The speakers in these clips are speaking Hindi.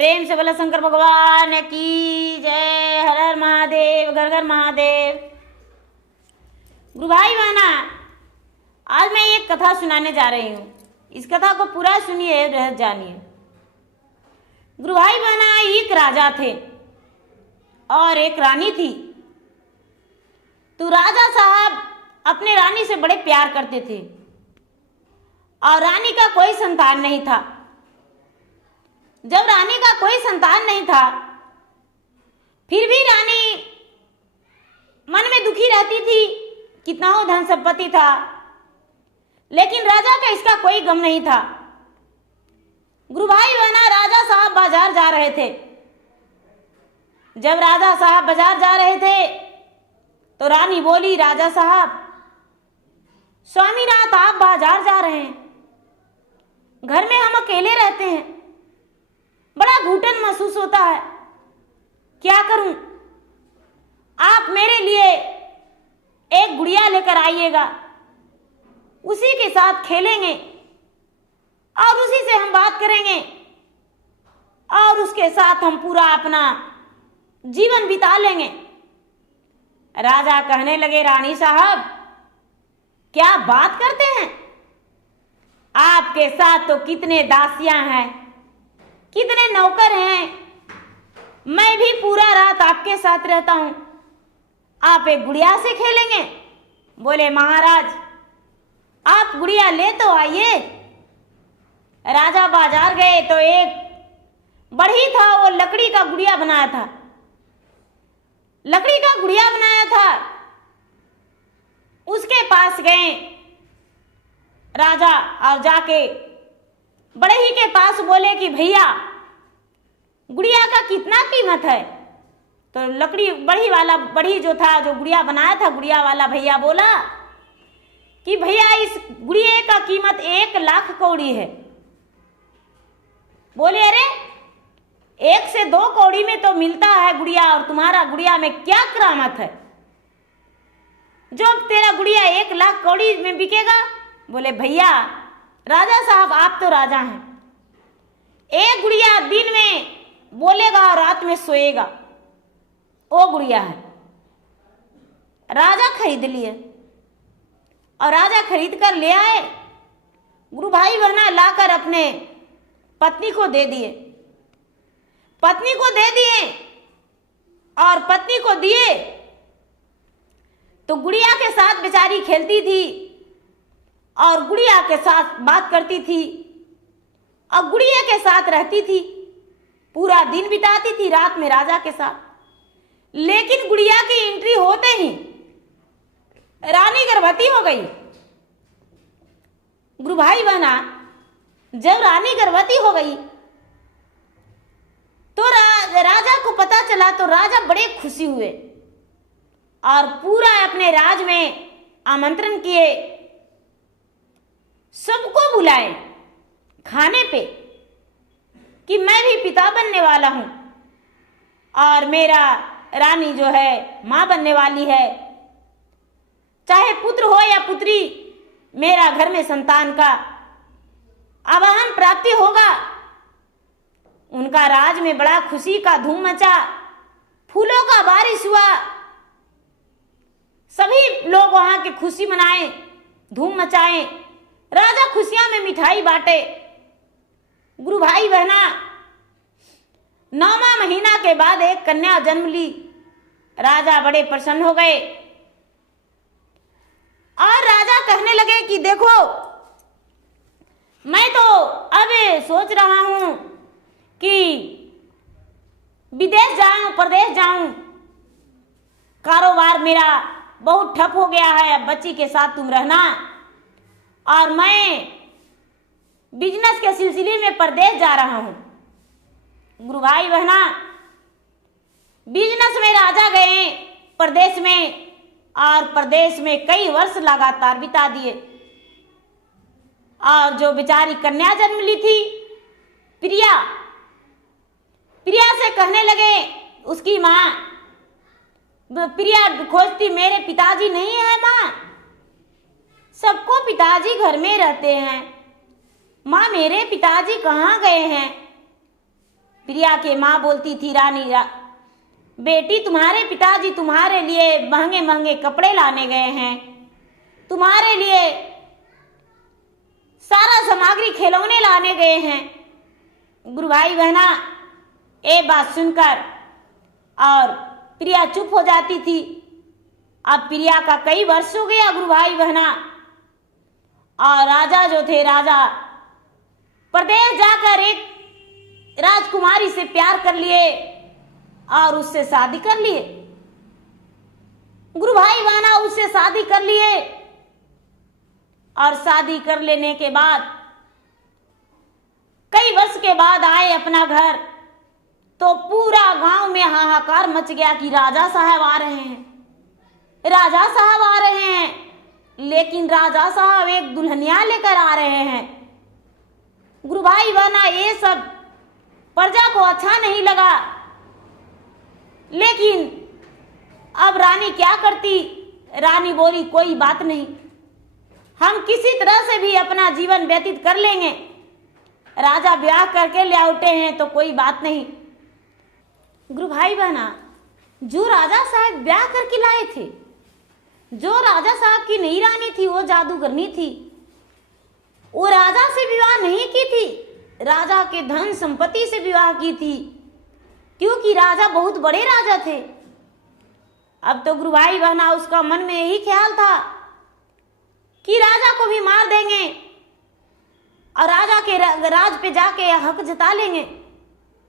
प्रेम से बोला शंकर भगवान की जय। हर हर महादेव, घर घर महादेव। गुरु भाई बहना, आज मैं एक कथा सुनाने जा रही हूँ। इस कथा को पूरा सुनिए, रह जानिए। गुरु भाई बहना, एक राजा थे और एक रानी थी। तो राजा साहब अपने रानी से बड़े प्यार करते थे और रानी का कोई संतान नहीं था। जब रानी का कोई संतान नहीं था, फिर भी रानी मन में दुखी रहती थी। कितना हो धन संपत्ति था, लेकिन राजा का इसका कोई गम नहीं था। गुरु भाई बहना, राजा साहब बाजार जा रहे थे। जब राजा साहब बाजार जा रहे थे तो रानी बोली, राजा साहब, स्वामीनाथ आप बाजार जा रहे हैं, घर में हम अकेले रहते हैं, बड़ा घुटन महसूस होता है, क्या करूं? आप मेरे लिए एक गुड़िया लेकर आइएगा, उसी के साथ खेलेंगे और उसी से हम बात करेंगे और उसके साथ हम पूरा अपना जीवन बिता लेंगे। राजा कहने लगे, रानी साहब क्या बात करते हैं? आपके साथ तो कितने दासियां हैं, कितने नौकर हैं, मैं भी पूरा रात आपके साथ रहता हूं, आप एक गुड़िया से खेलेंगे? बोले, महाराज आप गुड़िया ले तो आइए। राजा बाजार गए तो एक बढ़ई था, वो लकड़ी का गुड़िया बनाया था, लकड़ी का गुड़िया बनाया था। उसके पास गए राजा और जाके बढ़ई के पास बोले कि भैया गुड़िया का कितना कीमत है? तो लकड़ी बढ़ई जो था, जो गुड़िया बनाया था, गुड़िया वाला भैया बोला कि भैया इस गुड़िया का कीमत 1,00,000 कौड़ी है। बोले, अरे 1 से 2 कौड़ी में तो मिलता है गुड़िया, और तुम्हारा गुड़िया में क्या करामत है जो तेरा गुड़िया 1,00,000 कौड़ी में बिकेगा? बोले, भैया राजा साहब आप तो राजा हैं, एक गुड़िया दिन में बोलेगा और रात में सोएगा, वो गुड़िया है। राजा खरीद लिए और राजा खरीद कर ले आए। गुरु भाई बहना लाकर अपने पत्नी को दे दिए, पत्नी को दे दिए और पत्नी को दिए तो गुड़िया के साथ बेचारी खेलती थी और गुड़िया के साथ बात करती थी और गुड़िया के साथ रहती थी, पूरा दिन बिताती थी रात में राजा के साथ। लेकिन गुड़िया की एंट्री होते ही रानी गर्भवती हो गई। गुरु भाई बहना, जब रानी गर्भवती हो गई तो राजा को पता चला तो राजा बड़े खुशी हुए और पूरा अपने राज में आमंत्रण किए, सबको बुलाए खाने पे कि मैं भी पिता बनने वाला हूं और मेरा रानी जो है मां बनने वाली है, चाहे पुत्र हो या पुत्री, मेरा घर में संतान का आवाहन प्राप्ति होगा। उनका राज में बड़ा खुशी का धूम मचा, फूलों का बारिश हुआ, सभी लोग वहां के खुशी मनाए, धूम मचाए, राजा खुशियां में मिठाई बांटे। गुरु भाई बहना, 9वां महीना के बाद एक कन्या जन्म ली। राजा बड़े प्रसन्न हो गए और राजा कहने लगे कि देखो, मैं तो अब सोच रहा हूं कि विदेश जाऊं, प्रदेश जाऊं, कारोबार मेरा बहुत ठप हो गया है, बच्ची के साथ तुम रहना और मैं बिजनेस के सिलसिले में प्रदेश जा रहा हूं। गुरु भाई बहना, बिजनेस में राजा गए प्रदेश में और प्रदेश में कई वर्ष लगातार बिता दिए और जो बेचारी कन्या जन्म ली थी प्रिया, प्रिया से कहने लगे उसकी माँ, प्रिया खोजती, मेरे पिताजी नहीं है माँ, सबको पिताजी घर में रहते हैं, माँ मेरे पिताजी कहाँ गए हैं? प्रिया के माँ बोलती थी, बेटी तुम्हारे पिताजी तुम्हारे लिए महंगे महंगे कपड़े लाने गए हैं, तुम्हारे लिए सारा सामग्री खिलौने लाने गए हैं। गुरु भाई बहना ये बात सुनकर और प्रिया चुप हो जाती थी। अब प्रिया का कई वर्ष हो गया गुरु भाई बहना, और राजा जो थे, राजा प्रदेश जाकर एक राजकुमारी से प्यार कर लिए और उससे शादी कर लिए। गुरु भाई बहना उससे शादी कर लिए, और शादी कर लेने के बाद कई वर्ष के बाद आए अपना घर, तो पूरा गांव में हाहाकार मच गया कि राजा साहब आ रहे हैं, राजा साहब आ रहे हैं। लेकिन राजा साहब एक दुल्हनिया लेकर आ रहे हैं। गुरु भाई बहना ये सब प्रजा को अच्छा नहीं लगा, लेकिन अब रानी क्या करती। रानी बोली, कोई बात नहीं, हम किसी तरह से भी अपना जीवन व्यतीत कर लेंगे। राजा ब्याह करके ले आउटे हैं तो कोई बात नहीं। गुरु भाई बहना जो राजा साहब ब्याह करके लाए थे, जो राजा साहब की नई रानी थी, वो जादूगरनी थी। वो राजा से विवाह नहीं की थी, राजा के धन संपत्ति से विवाह की थी, क्योंकि राजा बहुत बड़े राजा थे। अब तो गुरु भाई बहना उसका मन में यही ख्याल था कि राजा को भी मार देंगे और राजा के राज पे जाके हक जता लेंगे।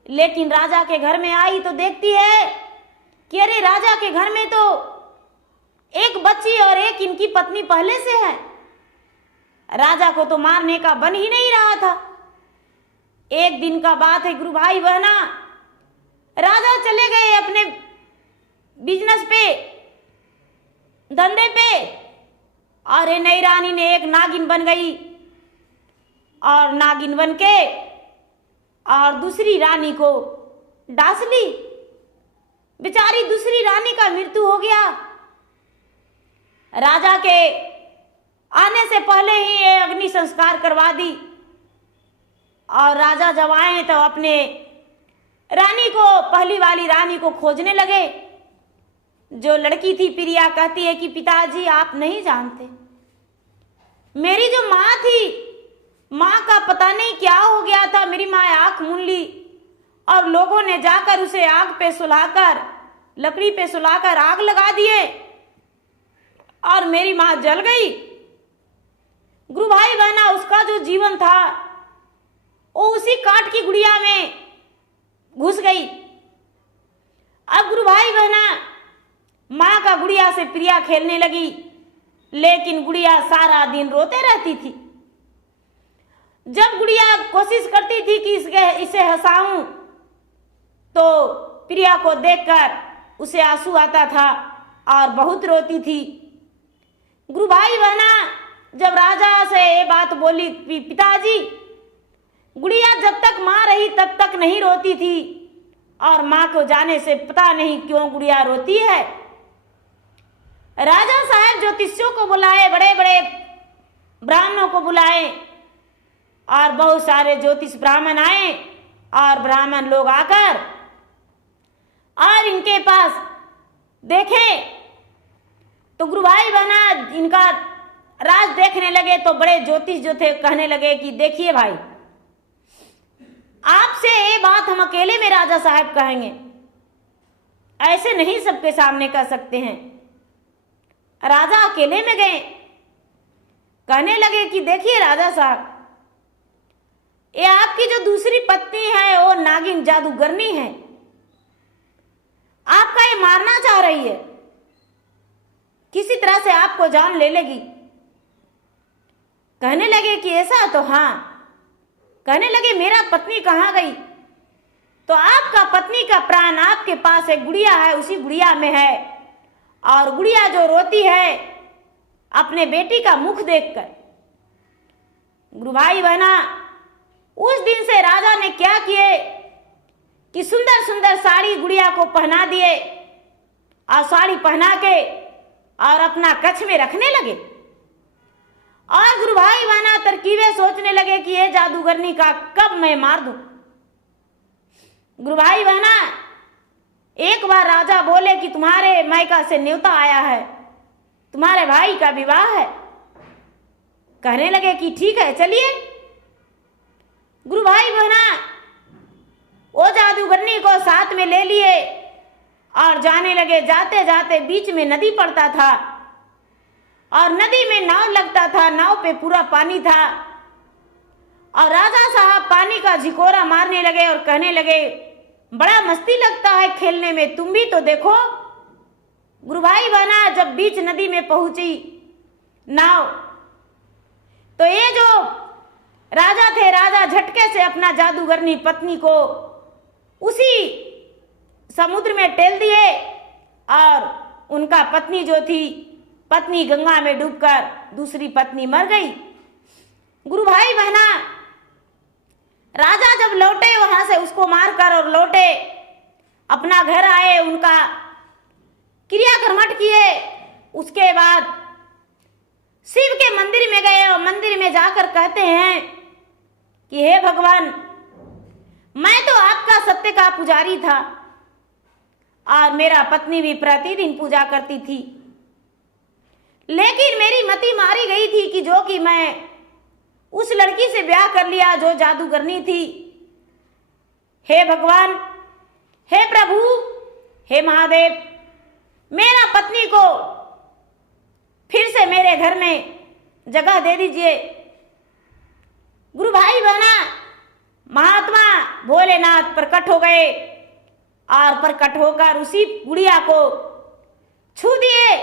लेकिन राजा के घर में आई तो देखती है कि अरे राजा के घर में तो एक बच्ची और एक इनकी पत्नी पहले से है। राजा को तो मारने का बन ही नहीं रहा था। एक दिन का बात है गुरु भाई बहना, राजा चले गए अपने बिजनेस पे, धंधे पे, और नई रानी ने एक नागिन बन गई, और नागिन बन के और दूसरी रानी को डांस ली। बेचारी दूसरी रानी का मृत्यु हो गया। राजा के आने से पहले ही ये अग्नि संस्कार करवा दी, और राजा जब आए तो अपने रानी को, पहली वाली रानी को खोजने लगे। जो लड़की थी प्रिया कहती है कि पिताजी आप नहीं जानते, मेरी जो माँ थी, माँ का पता नहीं क्या हो गया था, मेरी माँ आंख मूंद ली और लोगों ने जाकर उसे आग पे सुलाकर, लकड़ी पे सुलाकर आग लगा दिए और मेरी माँ जल गई। गुरु भाई बहना उसका जो जीवन था वो उसी काठ की गुड़िया में घुस गई। अब गुरु भाई बहना माँ का गुड़िया से प्रिया खेलने लगी, लेकिन गुड़िया सारा दिन रोते रहती थी। जब गुड़िया कोशिश करती थी कि इसे हंसाऊं, तो प्रिया को देखकर उसे आंसू आता था और बहुत रोती थी। गुरु भाई बहना जब राजा से ये बात बोली, पिताजी गुड़िया जब तक माँ रही तब तक नहीं रोती थी, और माँ को जाने से पता नहीं क्यों गुड़िया रोती है। राजा साहब ज्योतिषियों को बुलाए, बड़े बड़े ब्राह्मणों को बुलाए, और बहुत सारे ज्योतिष ब्राह्मण आए, और ब्राह्मण लोग आकर और इनके पास देखे तो गुरु भाई बहना इनका राज देखने लगे। तो बड़े ज्योतिष जो थे कहने लगे कि देखिए भाई, आपसे ये बात हम अकेले में राजा साहब कहेंगे, ऐसे नहीं सबके सामने कह सकते हैं। राजा अकेले में गए, कहने लगे कि देखिए राजा साहब, ये आपकी जो दूसरी पत्नी है वो नागिन जादूगरनी है, आपका ये मारना चाह रही है, किसी तरह से आपको जान ले लेगी। कहने लगे कि ऐसा, तो हाँ। कहने लगे मेरा पत्नी कहाँ गई? तो आपका पत्नी का प्राण आपके पास एक गुड़िया है, उसी गुड़िया में है, और गुड़िया जो रोती है अपने बेटी का मुख देखकर। गुरु भाई बहना उस दिन से राजा ने क्या किए कि सुंदर सुंदर साड़ी गुड़िया को पहना दिए, और साड़ी पहना के और अपना कक्ष में रखने लगे। और गुरु भाई बहना तरकीबें सोचने लगे कि ये जादूगरनी का कब मैं मार दूं। गुरु भाई बहना, एक बार राजा बोले कि तुम्हारे मायका से न्योता आया है, तुम्हारे भाई का विवाह है। कहने लगे कि ठीक है चलिए। गुरु भाई बहना वो जादूगरनी को साथ में ले लिए और जाने लगे। जाते जाते बीच में नदी पड़ता था और नदी में नाव लगता था, नाव पे पूरा पानी था और राजा साहब पानी का झिकोरा मारने लगे और कहने लगे बड़ा मस्ती लगता है खेलने में, तुम भी तो देखो। गुरु भाई बहना जब बीच नदी में पहुंची नाव, तो ये जो राजा थे, राजा झटके से अपना जादूगरनी पत्नी को उसी समुद्र में टेल दिए और उनका पत्नी जो थी, पत्नी गंगा में डूबकर दूसरी पत्नी मर गई। गुरु भाई बहना राजा जब लौटे वहां से उसको मारकर और लौटे, अपना घर आए, उनका क्रियाकर्मठ किए। उसके बाद शिव के मंदिर में गए और मंदिर में जाकर कहते हैं कि हे भगवान, मैं तो आपका सत्य का पुजारी था और मेरा पत्नी भी प्रतिदिन पूजा करती थी, लेकिन मेरी मति मारी गई थी कि जो कि मैं उस लड़की से ब्याह कर लिया जो जादूगरनी थी। हे भगवान, हे प्रभु, हे महादेव, मेरा पत्नी को फिर से मेरे घर में जगह दे दीजिए। गुरु भाई बहना महात्मा भोलेनाथ प्रकट हो गए और प्रकट होकर उसी गुड़िया को छू दिए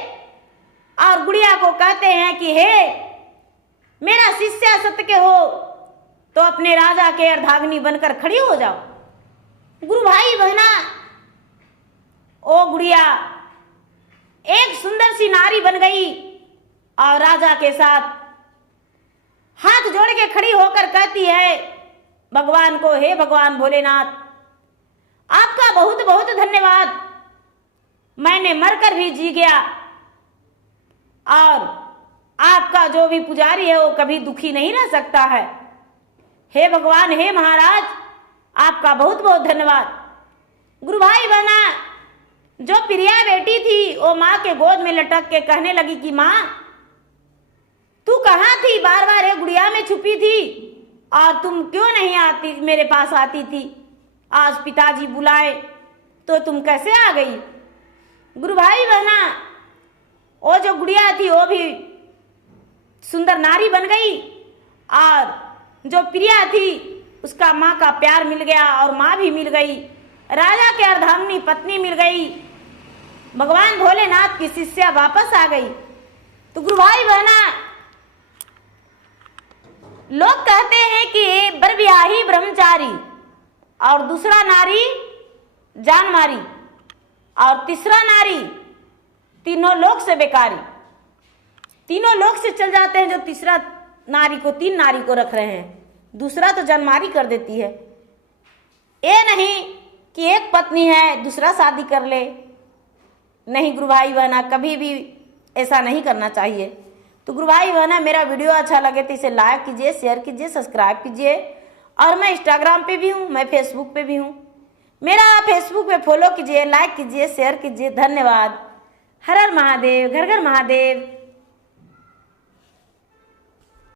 और गुड़िया को कहते हैं कि हे मेरा शिष्य सत्य के हो तो अपने राजा के अर्धांगिनी बनकर खड़ी हो जाओ। गुरु भाई बहना ओ गुड़िया एक सुंदर सी नारी बन गई और राजा के साथ हाथ जोड़ के खड़ी होकर कहती है भगवान को, हे भगवान भोलेनाथ, आपका बहुत बहुत धन्यवाद, मैंने मरकर भी जी गया और आपका जो भी पुजारी है वो कभी दुखी नहीं रह सकता है। हे भगवान, हे महाराज, आपका बहुत बहुत धन्यवाद। गुरु भाई बहना जो प्रिया बेटी थी वो माँ के गोद में लटक के कहने लगी कि माँ तू कहाँ थी, बार बार एक गुड़िया में छुपी थी और तुम क्यों नहीं आती, मेरे पास आती थी, आज पिताजी बुलाए तो तुम कैसे आ गई। गुरु भाई बहना वो जो गुड़िया थी वो भी सुंदर नारी बन गई और जो प्रिया थी उसका माँ का प्यार मिल गया और माँ भी मिल गई, राजा के अर्धांगिनी पत्नी मिल गई, भगवान भोलेनाथ की शिष्या वापस आ गई। तो गुरु भाई बहना लोग कहते हैं कि बरब्याही ब्रह्मचारी और दूसरा नारी जानमारी और तीसरा नारी तीनों लोक से बेकारी, तीनों लोक से चल जाते हैं। जो तीसरा नारी को, तीन नारी को रख रहे हैं, दूसरा तो जानमारी कर देती है। ये नहीं कि एक पत्नी है दूसरा शादी कर ले, नहीं गुरु भाई बहना, कभी भी ऐसा नहीं करना चाहिए। तो गुरु भाई बहना मेरा वीडियो अच्छा लगे तो इसे लाइक कीजिए, शेयर कीजिए, सब्सक्राइब कीजिए। और मैं इंस्टाग्राम पे भी हूँ, मैं फेसबुक पे भी हूँ, मेरा फेसबुक पे फॉलो कीजिए, लाइक कीजिए, शेयर कीजिए। धन्यवाद। हर हर महादेव, घर घर महादेव।